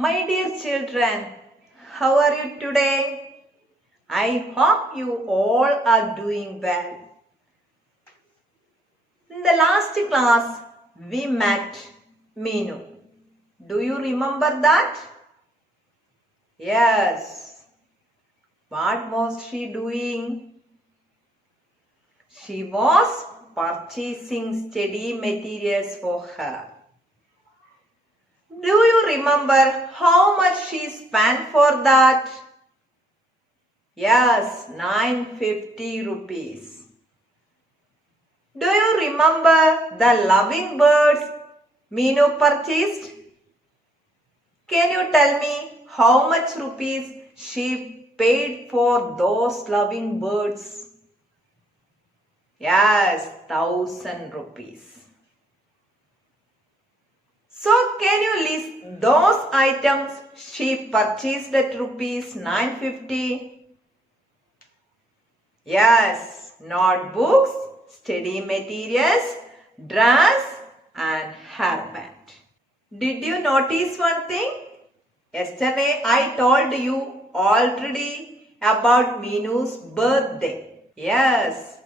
My dear children, how are you today? I hope you all are doing well. In the last class, we met Meenu. Do you remember that? Yes. What was she doing? She was purchasing study materials for her. Do you remember how much she spent for that? Yes, 950 rupees. Do you remember the loving birds Meenu purchased? Can you tell me how much rupees she paid for those loving birds? Yes, 1000 rupees. So can you list those items she purchased at rupees 950? Yes, notebooks, study materials, dress and hairband. Did you notice one thing? Yesterday I told you already about Meenu's birthday. Yes,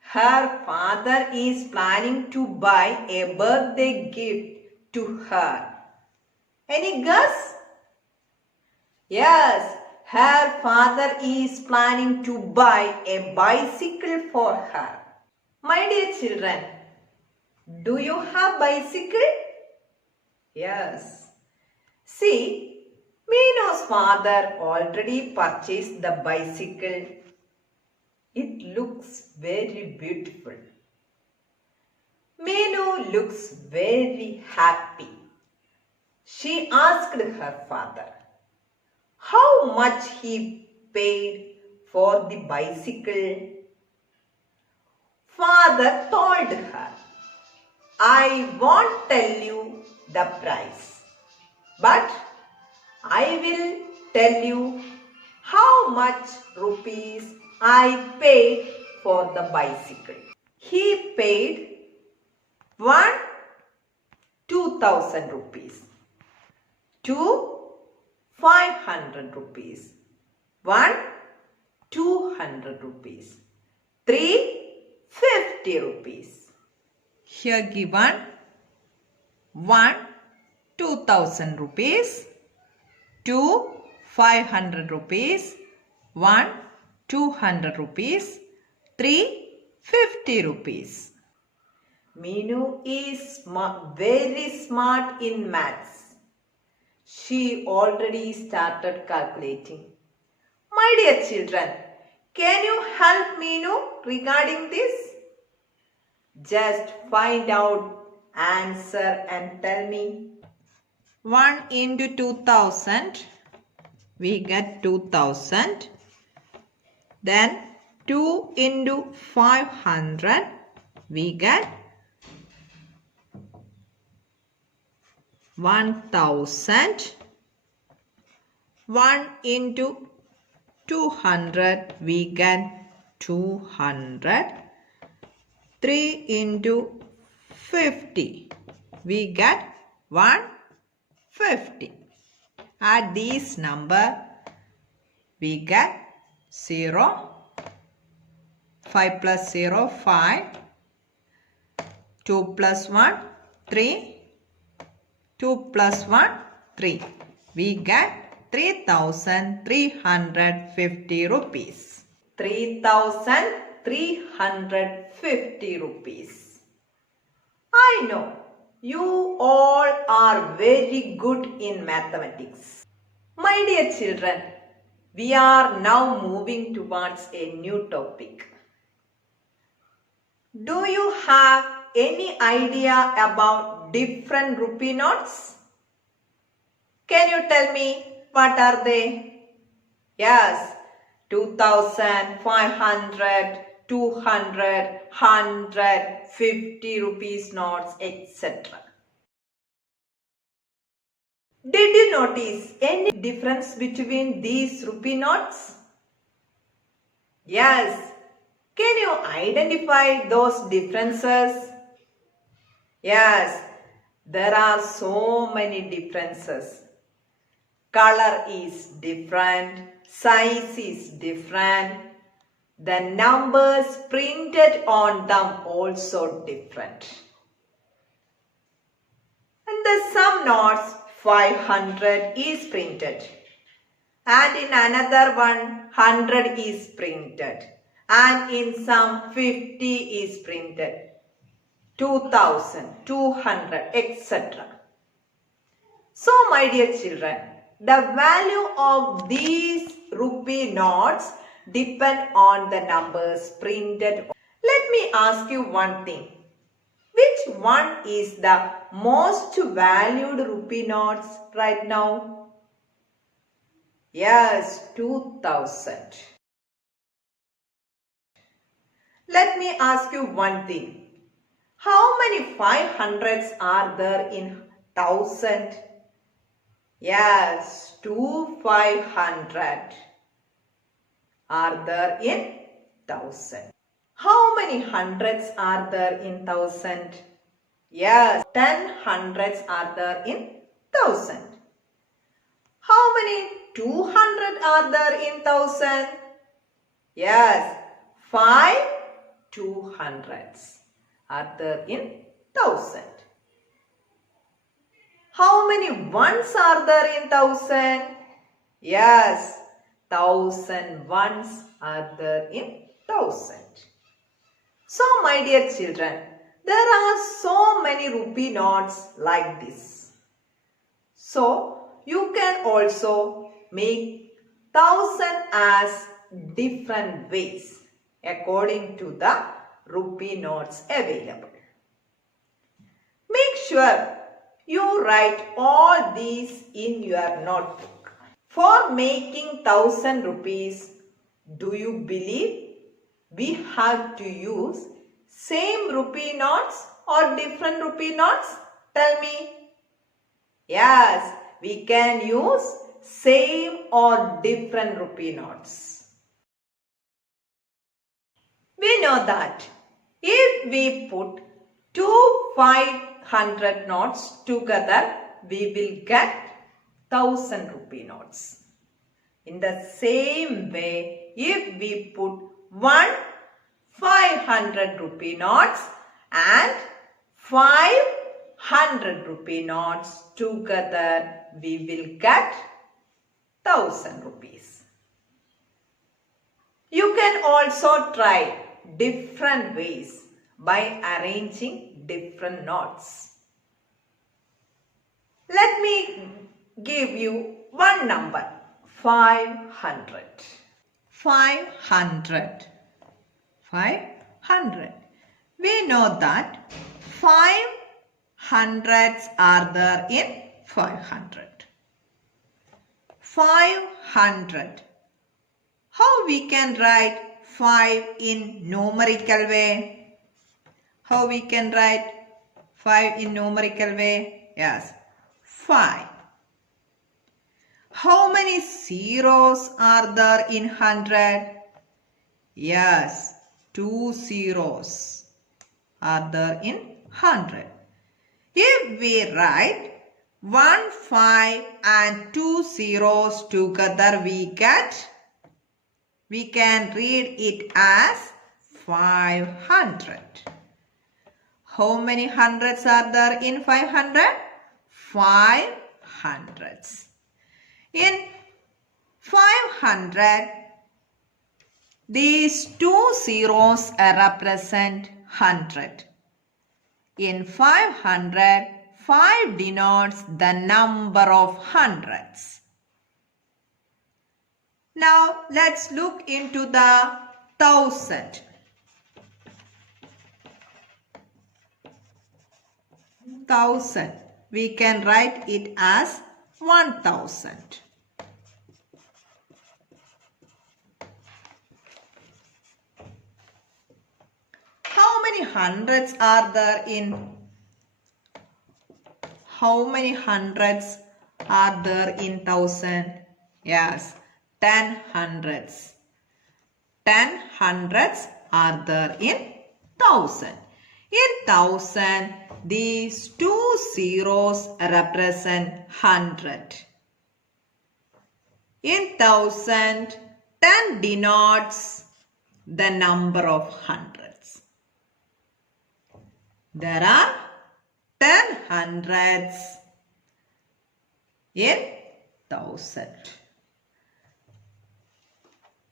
her father is planning to buy a birthday gift to her. Any guess? Yes, her father is planning to buy a bicycle for her. My dear children, do you have bicycle? Yes. See, Meenu's father already purchased the bicycle. It looks very beautiful. Meenu looks very happy. She asked her father how much he paid for the bicycle. Father told her, I won't tell you the price, but I will tell you how much rupees I paid for the bicycle. He paid 2,000 rupees, 500 rupees, 200 rupees, 50 rupees. Here given 2,000 rupees, 500 rupees, 200 rupees, 50 rupees. Meenu is very smart in maths. She already started calculating. My dear children, can you help Meenu regarding this? Just find out answer and tell me. 1 into 2000, we get 2000. Then 2 into 500, we get 1000. 1 into 200, we get 200. 3 into 50, we get 150. Add these number, we get 0. 5 plus 0, 5. 2 plus 1, 3. 2 plus 1, 3. We get 3,350 rupees. 3,350 rupees. I know you all are very good in mathematics. My dear children, we are now moving towards a new topic. Do you have any idea about different rupee notes? Can you tell me what are they? Yes, 2,000, 500, 200, 100, 50 rupees notes, etc. Did you notice any difference between these rupee notes? Yes. Can you identify those differences? Yes, there are so many differences. color is different, size is different, the numbers printed on them also different. And the some notes 500 is printed. And in another one 100 is printed. And in some 50 is printed. 2000, 200, etc. So my dear children, the value of these rupee notes depend on the numbers printed. Let me ask you one thing. Which one is the most valued rupee notes right now? Yes, 2000. Let me ask you one thing. How many 500s are there in 1000? Yes, 2 500 are there in 1000. How many hundreds are there in 1000? Yes, 10 hundreds are there in 1000. How many 200 are there in 1000? Yes, 5 200s are there in 1000. How many ones are there in 1000? Yes, 1000 ones are there in 1000. So my dear children, there are so many rupee notes like this. So you can also make 1000 as different ways according to the rupee notes available. Make sure you write all these in your notebook. For making 1000 rupees, do you believe we have to use same rupee notes or different rupee notes? Tell me. Yes, we can use same or different rupee notes. We know that if we put two 500 notes together, we will get 1000 rupee notes. In the same way, if we put one 500 rupee notes and 500 rupee notes together, we will get 1000 rupees. You can also try different ways by arranging different notes. Let me give you one number, 500. 500. 500. We know that 5 hundreds are there in 500. 500. How we can write 5 in numerical way? How we can write 5 in numerical way? Yes, 5. How many zeros are there in 100? Yes, 2 zeros are there in 100. If we write 1 5 and 2 zeros together, we can read it as 500. How many hundreds are there in 500? 5 hundreds. In 500, these 2 zeros represent 100. In 500, 5 denotes the number of hundreds. Now let's look into the 1000. 1000. We can write it as 1000. How many hundreds are there in? How many hundreds are there in 1000? Yes, 10 hundreds. 10 hundreds are there in 1000. In 1000, these 2 zeros represent 100. In thousand, 10 denotes the number of hundreds. There are 10 hundreds in thousand.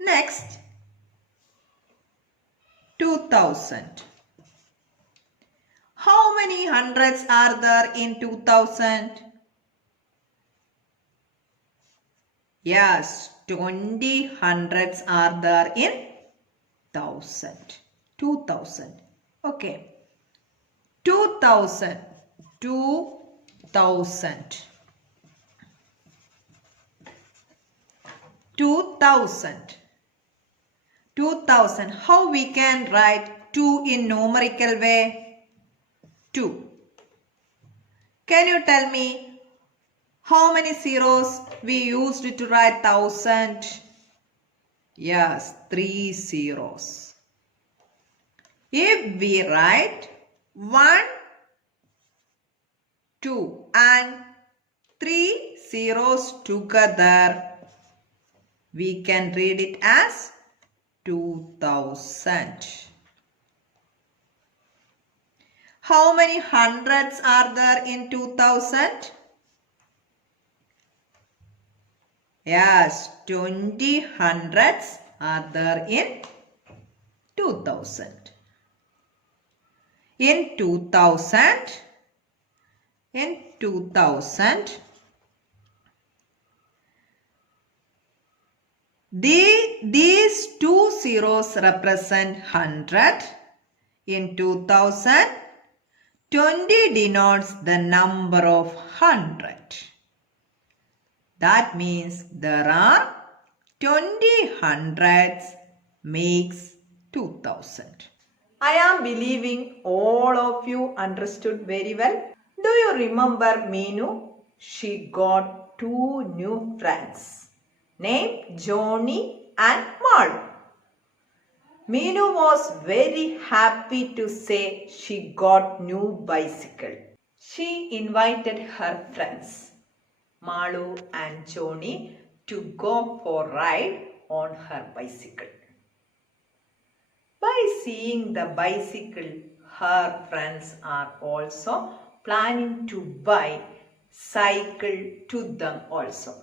Next, 2000. How many hundreds are there in 2000? Yes, 20 hundreds are there in 2000. Okay. 2000. 2000. 2000. 2000. How we can write 2 in numerical way? 2. Can you tell me how many zeros we used to write 1000? Yes, 3 zeros. If we write 1, 2 and 3 zeros together, we can read it as 2000. How many hundreds are there in 2000? Yes, 20 hundreds are there in 2000. In 2000, these 2 zeros represent 100. In 2000, 20 denotes the number of 100. That means there are 20 hundreds makes 2000. I am believing all of you understood very well. Do you remember Meenu? She got 2 new friends named Johnny and Malu. Meenu was very happy to say she got new bicycle. She invited her friends Malu and Johnny to go for a ride on her bicycle. By seeing the bicycle, her friends are also planning to buy cycle to them also.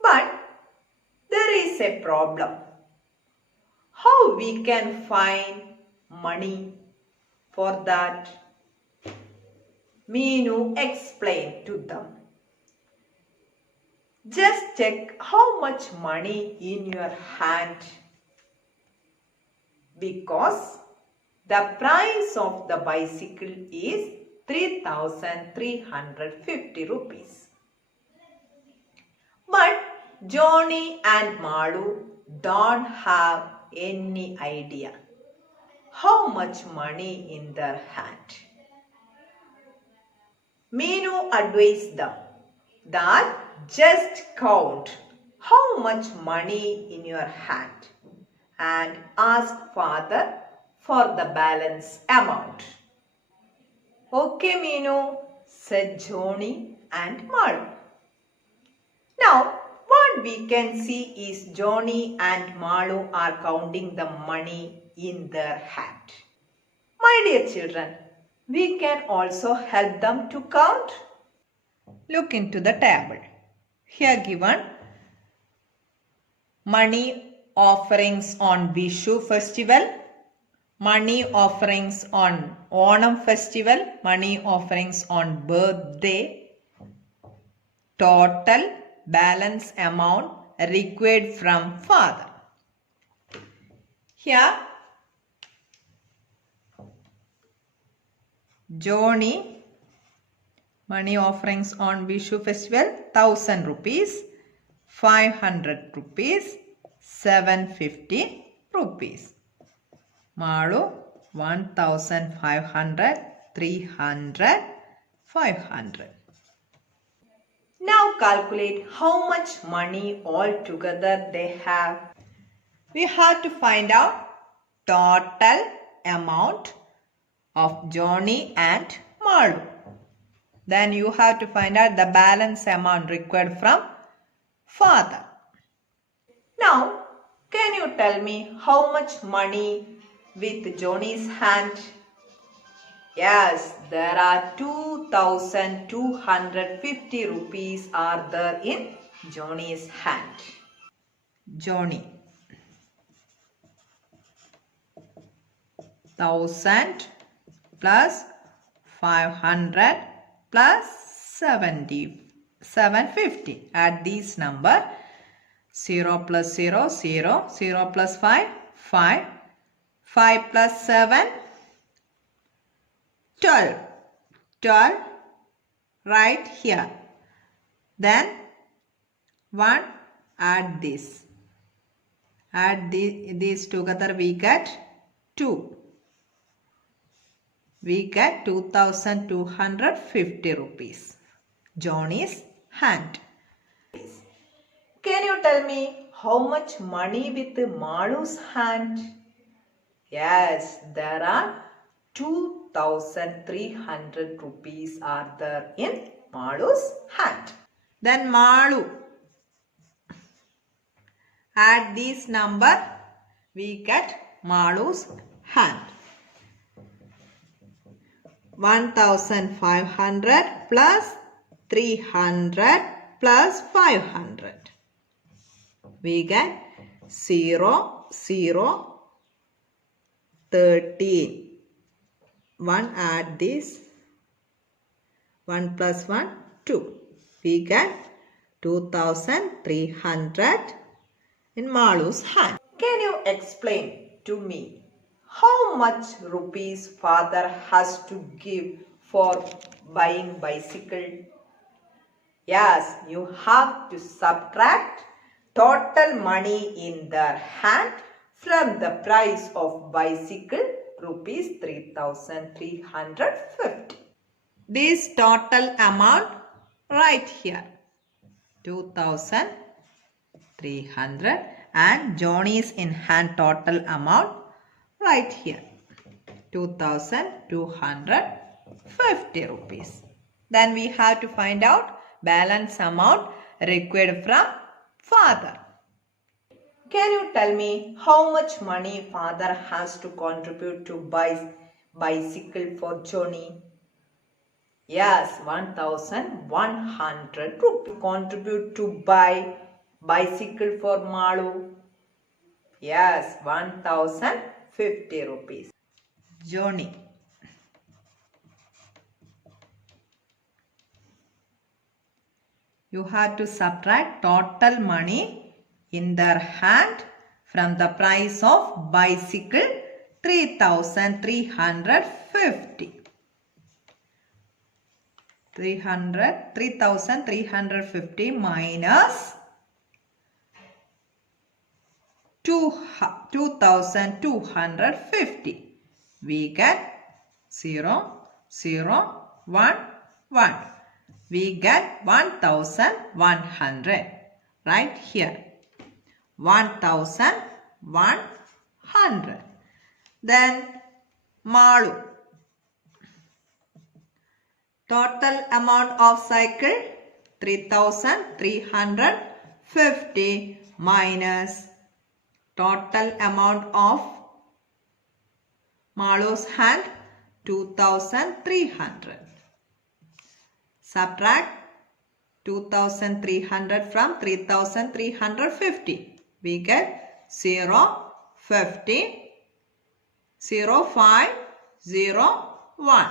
But there is a problem. How we can find money for that? Meenu explained to them. Just check how much money in your hand, because the price of the bicycle is 3,350 rupees. But Johnny and Malu don't have any idea how much money in their hand. Meenu advised them that just count how much money in your hand and ask father for the balance amount. Okay, Meenu, said Johnny and Malu. Now, what we can see is Johnny and Malu are counting the money in their hand. My dear children, we can also help them to count. Look into the table. Here given money offerings on Vishu festival, money offerings on Onam festival, money offerings on birthday, total balance amount required from father. Here Johnny, money offerings on Vishu festival 1000 rupees, 500 rupees, 750 rupees. Malu 1500, 300, 500. Now calculate how much money altogether they have. We have to find out total amount of Johnny and Malu. Then you have to find out the balance amount required from father. Now, can you tell me how much money with Johnny's hand? Yes, there are 2,250 rupees are there in Johnny's hand. Johnny. 1,000 plus 500 plus 750. Add these number. 0 plus 0, 0. 0 plus 5, 5. 5 plus 7, 12. 12 right here. Then 1, add this. Add these together, we get 2. We get 2,250 rupees. Johnny's hand. Can you tell me how much money with Malu's hand? Yes, there are 2,300 rupees are there in Malu's hand. Then Malu. Add this number, we get Malu's hand. 1,500 plus 300 plus 500. We get 0, 0, 13. 1 add this. 1 plus 1, 2. We get 2,300 in Malu's hand. Can you explain to me how much rupees father has to give for buying bicycle? Yes, you have to subtract total money in their hand from the price of bicycle, rupees 3,350. This total amount right here, 2,300, and Johnny's in hand total amount right here, 2,250 rupees. Then we have to find out balance amount required from father. Can you tell me how much money father has to contribute to buy bicycle for Johnny? Yes, 1,100 rupees. Contribute to buy bicycle for Malu. Yes, 1,050 rupees. Johnny. You have to subtract total money in their hand from the price of bicycle, 3,350. 3,350 minus 2,250. We get 0, 0, 1, 1. We get 1,100 right here. 1,100. Then Malu. Total amount of cycle 3,350 minus total amount of Malu's hand 2,300. Subtract 2,300 from 3,350. We get 0, 50, 0, 5, 0, 1.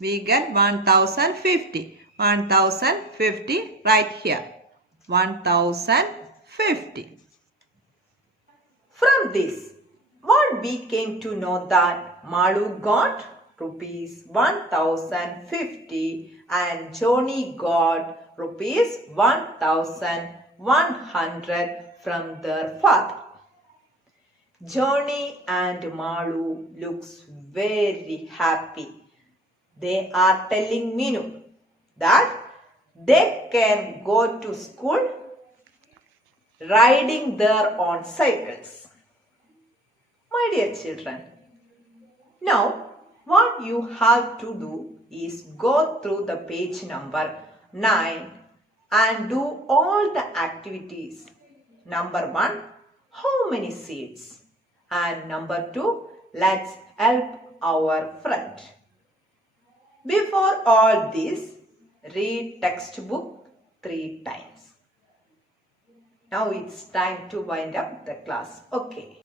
We get 1,050. 1,050 right here. 1,050. From this, what we came to know that Malu got rupees 1,050 and Johnny got rupees 1,100 from their father. Johnny and Malu looks very happy. They are telling Minu that they can go to school riding their own cycles. My dear children, now what you have to do is go through the page number 9 and do all the activities. Number 1, how many seeds? And number 2, let's help our friend. Before all this, read textbook 3 times. Now it's time to wind up the class. Okay.